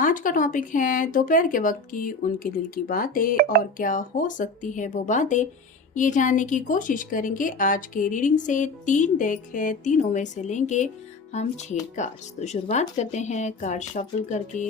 आज का टॉपिक है दोपहर के वक्त की उनके दिल की बातें और क्या हो सकती है वो बातें। ये जानने की कोशिश करेंगे। आज के रीडिंग से 3 डेक है, तीनों में से लेंगे हम 6 कार्ड्स। तो शुरुआत करते हैं कार्ड शफल करके।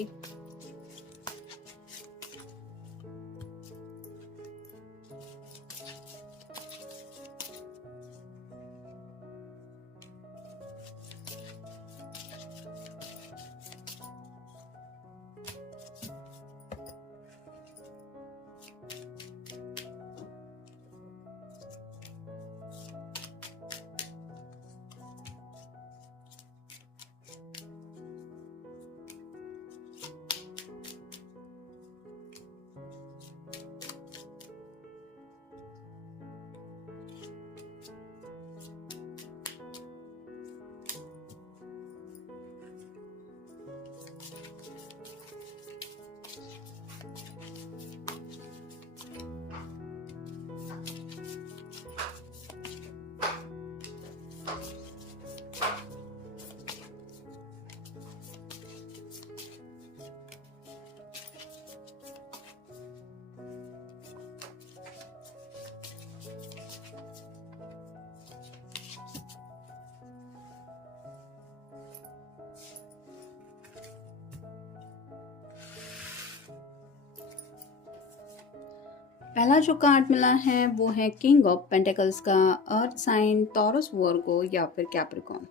पहला जो कार्ड मिला है वो है किंग ऑफ पेंटिकल्स का, अर्थ साइन टॉरस वर्गो या फिर कैप्रिकॉर्न।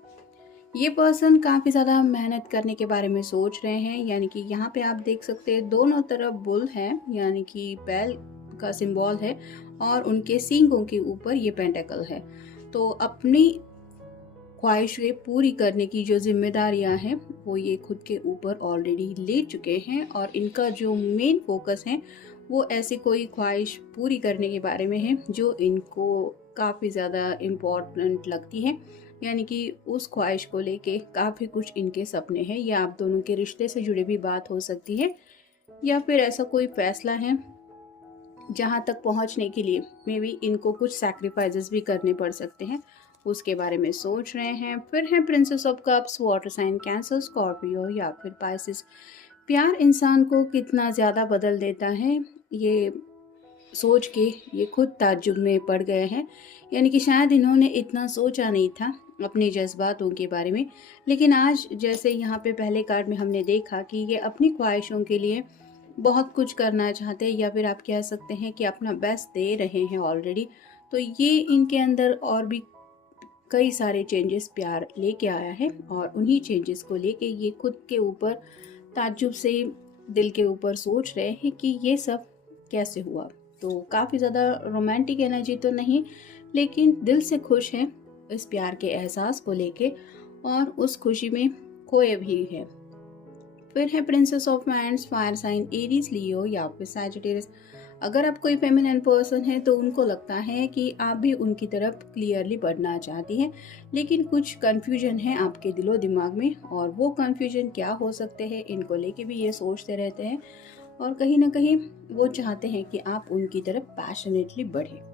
ये पर्सन काफ़ी ज़्यादा मेहनत करने के बारे में सोच रहे हैं, यानी कि यहाँ पे आप देख सकते हैं दोनों तरफ बुल है, यानी कि बैल का सिंबल है और उनके सींगों के ऊपर ये पेंटिकल है। तो अपनी ख्वाहिशें पूरी करने की जो जिम्मेदारियां हैं वो ये खुद के ऊपर ऑलरेडी ले चुके हैं और इनका जो मेन फोकस है वो ऐसी कोई ख्वाहिश पूरी करने के बारे में है जो इनको काफ़ी ज़्यादा इम्पोर्टेंट लगती है, यानी कि उस ख्वाहिश को लेके काफ़ी कुछ इनके सपने हैं। या आप दोनों के रिश्ते से जुड़ी भी बात हो सकती है या फिर ऐसा कोई फैसला है जहाँ तक पहुँचने के लिए मे बी इनको कुछ सैक्रिफाइसेस भी करने पड़ सकते हैं, उसके बारे में सोच रहे हैं। फिर है princess of cups, water sign Cancer, Scorpio या फिर पाइसिस। प्यार इंसान को कितना ज़्यादा बदल देता है ये सोच के ये खुद ताज्जुब में पड़ गए हैं, यानी कि शायद इन्होंने इतना सोचा नहीं था अपने जज्बातों के बारे में। लेकिन आज जैसे यहाँ पे पहले कार्ड में हमने देखा कि ये अपनी ख्वाहिशों के लिए बहुत कुछ करना चाहते हैं या फिर आप कह सकते हैं कि अपना बेस्ट दे रहे हैं ऑलरेडी। तो ये इनके अंदर और भी कई सारे चेंजेस प्यार लेके आया है और उन्हीं चेंजेस को लेके ये खुद के ऊपर ताज्जुब से दिल के ऊपर सोच रहे हैं कि ये सब कैसे हुआ। तो काफ़ी ज़्यादा रोमांटिक एनर्जी तो नहीं, लेकिन दिल से खुश हैं इस प्यार के एहसास को लेके और उस खुशी में खोए भी हैं। फिर है princess of wands, fire sign Aries, Leo या फिर सैजिटेरियस। अगर आप कोई फेमिनिन पर्सन है तो उनको लगता है कि आप भी उनकी तरफ क्लियरली बढ़ना चाहती हैं, लेकिन कुछ कंफ्यूजन है आपके दिलो दिमाग में और वो कंफ्यूजन क्या हो सकते हैं इनको लेके भी ये सोचते रहते हैं और कहीं ना कहीं वो चाहते हैं कि आप उनकी तरफ पैशनेटली बढ़े।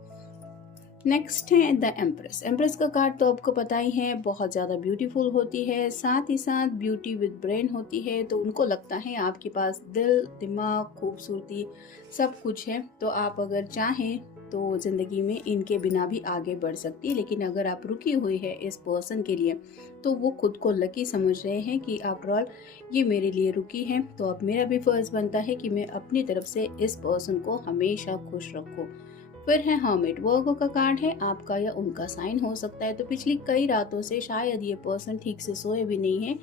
नेक्स्ट है द एम्प्रेस। एम्प्रेस का कार्ड तो आपको पता ही है, बहुत ज़्यादा ब्यूटीफुल होती है, साथ ही साथ ब्यूटी विद ब्रेन होती है। तो उनको लगता है आपके पास दिल, दिमाग, खूबसूरती सब कुछ है, तो आप अगर चाहें तो ज़िंदगी में इनके बिना भी आगे बढ़ सकती है। लेकिन अगर आप रुकी हुई है इस पर्सन के लिए तो वो खुद को लकी समझ रहे हैं कि आफ्टर ऑल ये मेरे लिए रुकी है, तो अब मेरा भी फ़र्ज़ बनता है कि मैं अपनी तरफ से इस पर्सन को हमेशा खुश रखूँ। फिर है हर्मिट, वर्गो का कार्ड है, आपका या उनका साइन हो सकता है। तो पिछली कई रातों से शायद ये पर्सन ठीक से सोए भी नहीं है।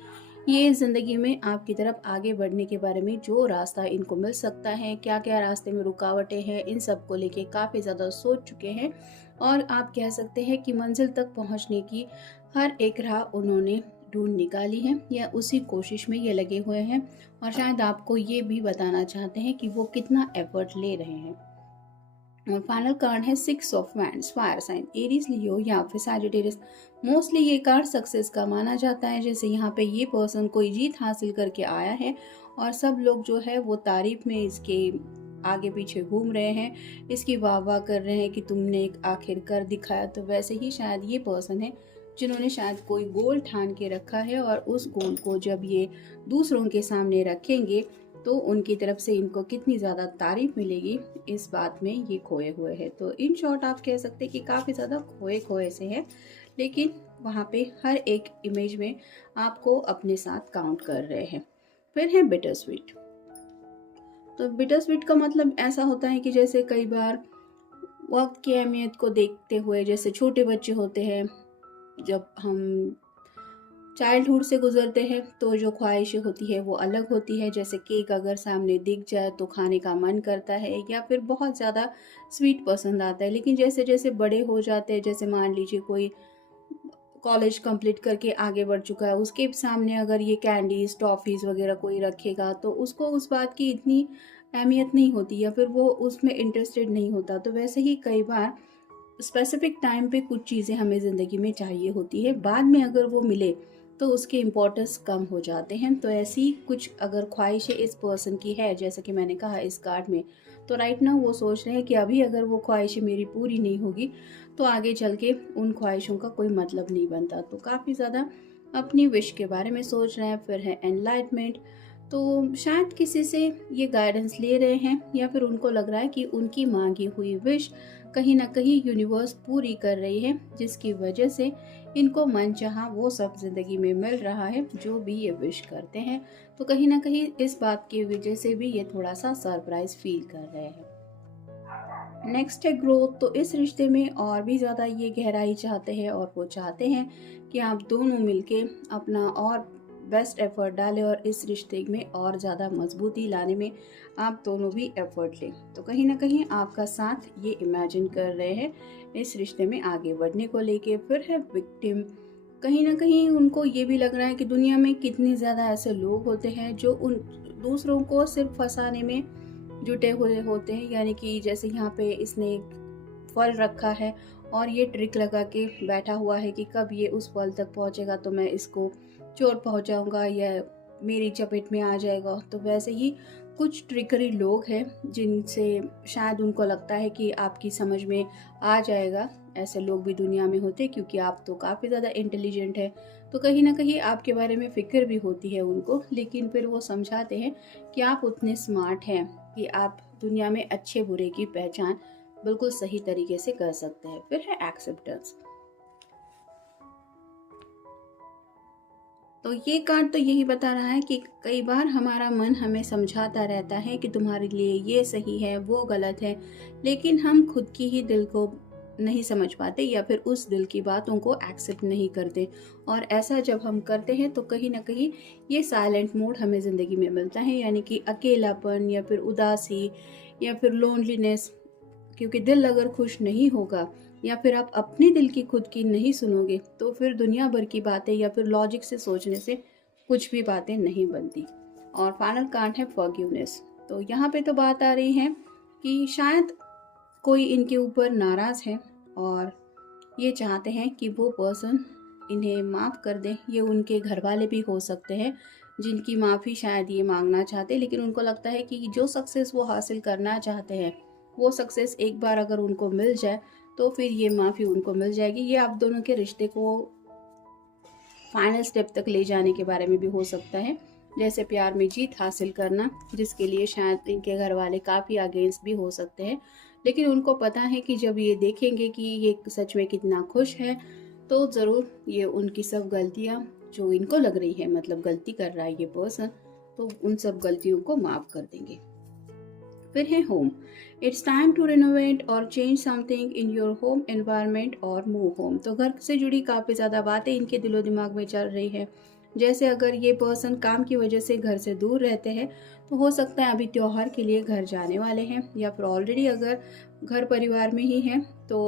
ये ज़िंदगी में आपकी तरफ आगे बढ़ने के बारे में जो रास्ता इनको मिल सकता है, क्या क्या रास्ते में रुकावटें हैं, इन सब को लेके काफ़ी ज़्यादा सोच चुके हैं और आप कह सकते हैं कि मंजिल तक पहुँचने की हर एक राह उन्होंने ढूंढ निकाली है या उसी कोशिश में ये लगे हुए हैं और शायद आपको ये भी बताना चाहते हैं कि वो कितना एफर्ट ले रहे हैं। और फाइनल कार्ड है 6 of wands, fire sign Aries, Leo या फिर सैजिटेरियस। मोस्टली ये कार्ड सक्सेस का माना जाता है, जैसे यहाँ पे ये पर्सन कोई जीत हासिल करके आया है और सब लोग जो है वो तारीफ में इसके आगे पीछे घूम रहे हैं, इसकी वाह वाह कर रहे हैं कि तुमने एक आखिर कर दिखाया। तो वैसे ही शायद ये पर्सन है जिन्होंने शायद कोई गोल ठान के रखा है और उस गोल को जब ये दूसरों के सामने रखेंगे तो उनकी तरफ से इनको कितनी ज़्यादा तारीफ मिलेगी, इस बात में ये खोए हुए हैं। तो इन शॉर्ट आप कह सकते हैं कि काफ़ी ज़्यादा खोए खोए से है, लेकिन वहाँ पे हर एक इमेज में आपको अपने साथ काउंट कर रहे हैं। फिर है बिटर स्वीट। तो बिटर स्वीट का मतलब ऐसा होता है कि जैसे कई बार वक्त की अहमियत को देखते हुए, जैसे छोटे बच्चे होते हैं, जब हम चाइल्डहुड से गुजरते हैं तो जो ख्वाहिशें होती है वो अलग होती है। जैसे केक अगर सामने दिख जाए तो खाने का मन करता है, या फिर बहुत ज़्यादा स्वीट पसंद आता है। लेकिन जैसे जैसे बड़े हो जाते हैं, जैसे मान लीजिए कोई कॉलेज कंप्लीट करके आगे बढ़ चुका है, उसके सामने अगर ये कैंडीज टॉफ़ीज़ वगैरह कोई रखेगा तो उसको उस बात की इतनी अहमियत नहीं होती, या फिर वो उसमें इंटरेस्टेड नहीं होता। तो वैसे ही कई बार स्पेसिफिक टाइम पे कुछ चीज़ें हमें ज़िंदगी में चाहिए होती है, बाद में अगर वो मिले तो उसके इम्पोर्टेंस कम हो जाते हैं। तो ऐसी कुछ अगर ख्वाहिशें इस पर्सन की है, जैसे कि मैंने कहा इस कार्ड में, तो राइट नाउ वो सोच रहे हैं कि अभी अगर वो ख्वाहिशें मेरी पूरी नहीं होगी तो आगे चल के उन ख्वाहिशों का कोई मतलब नहीं बनता। तो काफ़ी ज़्यादा अपनी विश के बारे में सोच रहे हैं। फिर है एनलाइटमेंट। तो शायद किसी से ये गाइडेंस ले रहे हैं, या फिर उनको लग रहा है कि उनकी मांगी हुई विश कहीं ना कहीं यूनिवर्स पूरी कर रही है, जिसकी वजह से इनको मनचाहा वो सब जिंदगी में मिल रहा है जो भी ये विश करते हैं। तो कहीं ना कहीं इस बात की वजह से भी ये थोड़ा सा सरप्राइज फील कर रहे हैं। नेक्स्ट है ग्रोथ। तो इस रिश्ते में और भी ज़्यादा ये गहराई चाहते हैं, और वो चाहते हैं कि आप दोनों मिलके अपना और बेस्ट एफर्ट डालें, और इस रिश्ते में और ज़्यादा मजबूती लाने में आप दोनों भी एफर्ट लें। तो कहीं ना कहीं आपका साथ ये इमेजिन कर रहे हैं इस रिश्ते में आगे बढ़ने को लेके। फिर है विक्टिम। कहीं ना कहीं उनको ये भी लग रहा है कि दुनिया में कितने ज़्यादा ऐसे लोग होते हैं जो उन दूसरों को सिर्फ फंसाने में जुटे हुए होते हैं। यानी कि जैसे यहाँ पे इसने एक फल रखा है और ये ट्रिक लगा के बैठा हुआ है कि कब ये उस फल तक पहुँचेगा तो मैं इसको चोट पहुँचाऊँगा या मेरी चपेट में आ जाएगा। तो वैसे ही कुछ ट्रिकरी लोग हैं जिनसे शायद उनको लगता है कि आपकी समझ में आ जाएगा। ऐसे लोग भी दुनिया में होते हैं, क्योंकि आप तो काफ़ी ज़्यादा इंटेलिजेंट है, तो कहीं ना कहीं आपके बारे में फ़िक्र भी होती है उनको। लेकिन फिर वो समझाते हैं कि आप उतने स्मार्ट हैं कि आप दुनिया में अच्छे बुरे की पहचान बिल्कुल सही तरीके से कर सकते हैं। फिर है एक्सेप्टेंस। तो ये कार्ड तो यही बता रहा है कि कई बार हमारा मन हमें समझाता रहता है कि तुम्हारे लिए ये सही है वो गलत है, लेकिन हम खुद की ही दिल को नहीं समझ पाते, या फिर उस दिल की बातों को एक्सेप्ट नहीं करते। और ऐसा जब हम करते हैं तो कहीं ना कहीं ये साइलेंट मोड हमें ज़िंदगी में मिलता है, यानी कि अकेलापन या फिर उदासी या फिर लोनलीनेस। क्योंकि दिल अगर खुश नहीं होगा, या फिर आप अपने दिल की खुद की नहीं सुनोगे, तो फिर दुनिया भर की बातें या फिर लॉजिक से सोचने से कुछ भी बातें नहीं बनती। और फाइनल कार्ड है फॉरगिवनेस। तो यहाँ पे तो बात आ रही है कि शायद कोई इनके ऊपर नाराज़ है और ये चाहते हैं कि वो पर्सन इन्हें माफ़ कर दे। ये उनके घर वाले भी हो सकते हैं जिनकी माफ़ी शायद ये मांगना चाहते हैं, लेकिन उनको लगता है कि जो सक्सेस वो हासिल करना चाहते हैं वो सक्सेस एक बार अगर उनको मिल जाए तो फिर ये माफ़ी उनको मिल जाएगी। ये आप दोनों के रिश्ते को फाइनल स्टेप तक ले जाने के बारे में भी हो सकता है, जैसे प्यार में जीत हासिल करना, जिसके लिए शायद इनके घर वाले काफ़ी अगेंस्ट भी हो सकते हैं। लेकिन उनको पता है कि जब ये देखेंगे कि ये सच में कितना खुश है, तो ज़रूर ये उनकी सब गलतियाँ जो इनको लग रही है, मतलब गलती कर रहा है ये पर्सन, तो उन सब गलतियों को माफ़ कर देंगे। फिर है home. It's time to renovate और change something in your home environment और मूव होम। तो घर से जुड़ी काफ़ी ज़्यादा बातें इनके दिलो दिमाग में चल रही है। जैसे अगर ये पर्सन काम की वजह से घर से दूर रहते हैं तो हो सकता है अभी त्योहार के लिए घर जाने वाले हैं, या फिर ऑलरेडी अगर घर परिवार में ही हैं तो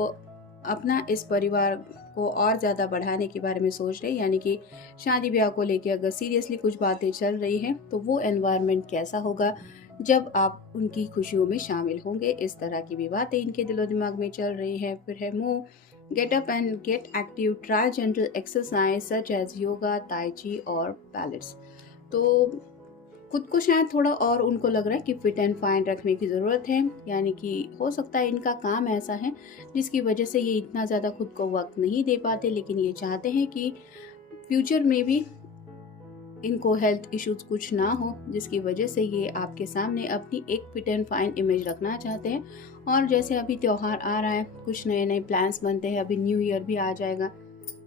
अपना इस परिवार को और ज़्यादा बढ़ाने के बारे में सोच रहे हैं। यानी कि शादी ब्याह को लेकर अगर सीरियसली कुछ बातें चल रही हैं तो वो एनवायरनमेंट कैसा होगा जब आप उनकी खुशियों में शामिल होंगे, इस तरह की भी बातें इनके दिलो दिमाग में चल रही है। फिर है move. Get up and get active, try general exercise such as yoga, tai chi और बैलेंस। तो खुद को शायद थोड़ा और उनको लग रहा है कि फिट एंड फाइन रखने की ज़रूरत है। यानी कि हो सकता है इनका काम ऐसा है जिसकी वजह से ये इतना ज़्यादा खुद को वक्त नहीं दे पाते, लेकिन ये चाहते हैं कि फ्यूचर में भी इनको हेल्थ इश्यूज कुछ ना हो, जिसकी वजह से ये आपके सामने अपनी एक फिट एंड फाइन इमेज रखना चाहते हैं। और जैसे अभी त्योहार आ रहा है, कुछ नए नए प्लान्स बनते हैं, अभी न्यू ईयर भी आ जाएगा,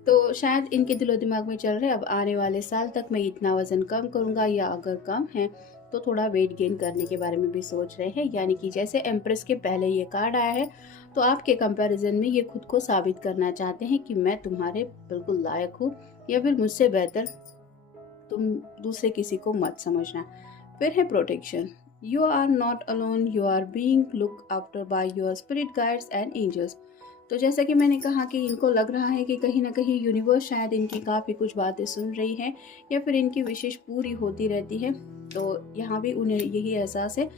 तो शायद इनके दिलो दिमाग में चल रहे अब आने वाले साल तक मैं इतना वज़न कम करूँगा, या अगर कम है तो थोड़ा वेट गेन करने के बारे में भी सोच रहे हैं। यानी कि जैसे एम्प्रेस के पहले ये कार्ड आया है, तो आपके कंपैरिजन में ये खुद को साबित करना चाहते हैं कि मैं तुम्हारे बिल्कुल लायक हूँ, या फिर मुझसे बेहतर तुम दूसरे किसी को मत समझना। फिर है protection. You are not alone, you are being look after by your spirit guides and angels. तो जैसा कि मैंने कहा कि इनको लग रहा है कि कहीं ना कहीं यूनिवर्स शायद इनकी काफ़ी कुछ बातें सुन रही है, या फिर इनकी विशेष पूरी होती रहती है। तो यहाँ भी उन्हें यही एहसास है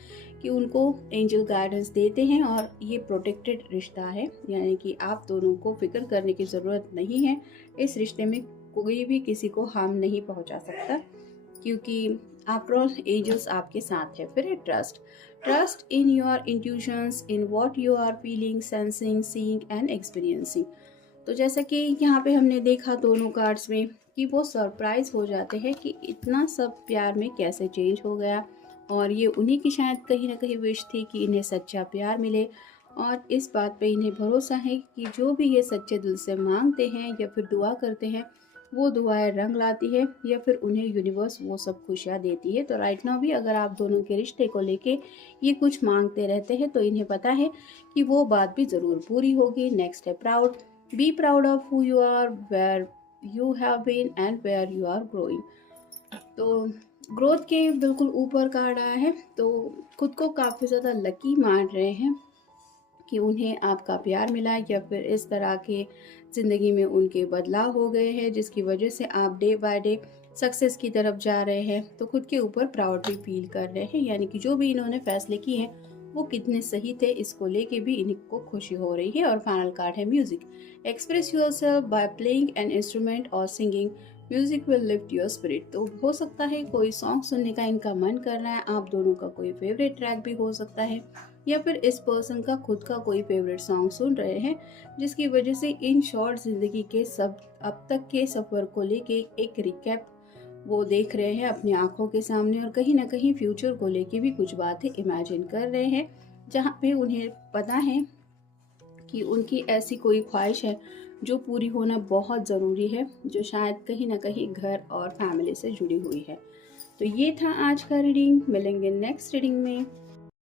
कि उनको एंजल गाइडेंस देते हैं, और ये प्रोटेक्टेड रिश्ता है, यानी कि आप दोनों को फिक्र करने की ज़रूरत नहीं है। इस रिश्ते में कोई भी किसी को हार्म नहीं पहुंचा सकता, क्योंकि आफ्टर ऑल एंजल्स आपके साथ है। फिर है trust. Trust in your intuitions, in what you are feeling, sensing, seeing and experiencing. तो जैसा कि यहाँ पे हमने देखा दोनों कार्ड्स में कि वो सरप्राइज हो जाते हैं कि इतना सब प्यार में कैसे चेंज हो गया, और ये उन्हीं की शायद कहीं ना कहीं विश थी कि इन्हें सच्चा प्यार मिले। और इस बात पे इन्हें भरोसा है कि जो भी ये सच्चे दिल से मांगते हैं या फिर दुआ करते हैं, वो दुआएं रंग लाती है, या फिर उन्हें यूनिवर्स वो सब खुशियाँ देती है। तो राइट नाउ भी अगर आप दोनों के रिश्ते को लेके ये कुछ मांगते रहते हैं, तो इन्हें पता है कि वो बात भी ज़रूर पूरी होगी। नेक्स्ट है proud. Be proud of who you are, where you have been and where you are growing. तो ग्रोथ के बिल्कुल ऊपर कार्ड आया है, तो खुद को काफ़ी ज़्यादा लकी मान रहे हैं कि उन्हें आपका प्यार मिला, या फिर इस तरह के ज़िंदगी में उनके बदलाव हो गए हैं, जिसकी वजह से आप डे बाय डे सक्सेस की तरफ जा रहे हैं। तो खुद के ऊपर प्राउड भी फील कर रहे हैं, यानी कि जो भी इन्होंने फैसले किए हैं वो कितने सही थे, इसको लेके भी इनको खुशी हो रही है। और फाइनल कार्ड है music. Express yourself by playing an instrument और singing, music will lift your spirit. तो हो सकता है कोई सॉन्ग सुनने का इनका मन कर रहा है, आप दोनों का कोई फेवरेट ट्रैक भी हो सकता है, या फिर इस पर्सन का खुद का कोई फेवरेट सॉन्ग सुन रहे हैं, जिसकी वजह से इन शॉर्ट जिंदगी के सब अब तक के सफ़र को लेके एक रिकैप वो देख रहे हैं अपनी आंखों के सामने, और कहीं ना कहीं फ्यूचर को लेके भी कुछ बातें इमेजिन कर रहे हैं, जहाँ पे उन्हें पता है कि उनकी ऐसी कोई ख्वाहिश है जो पूरी होना बहुत ज़रूरी है, जो शायद कहीं ना कहीं घर और फैमिली से जुड़ी हुई है। तो ये था आज का रीडिंग। मिलेंगे नेक्स्ट रीडिंग में।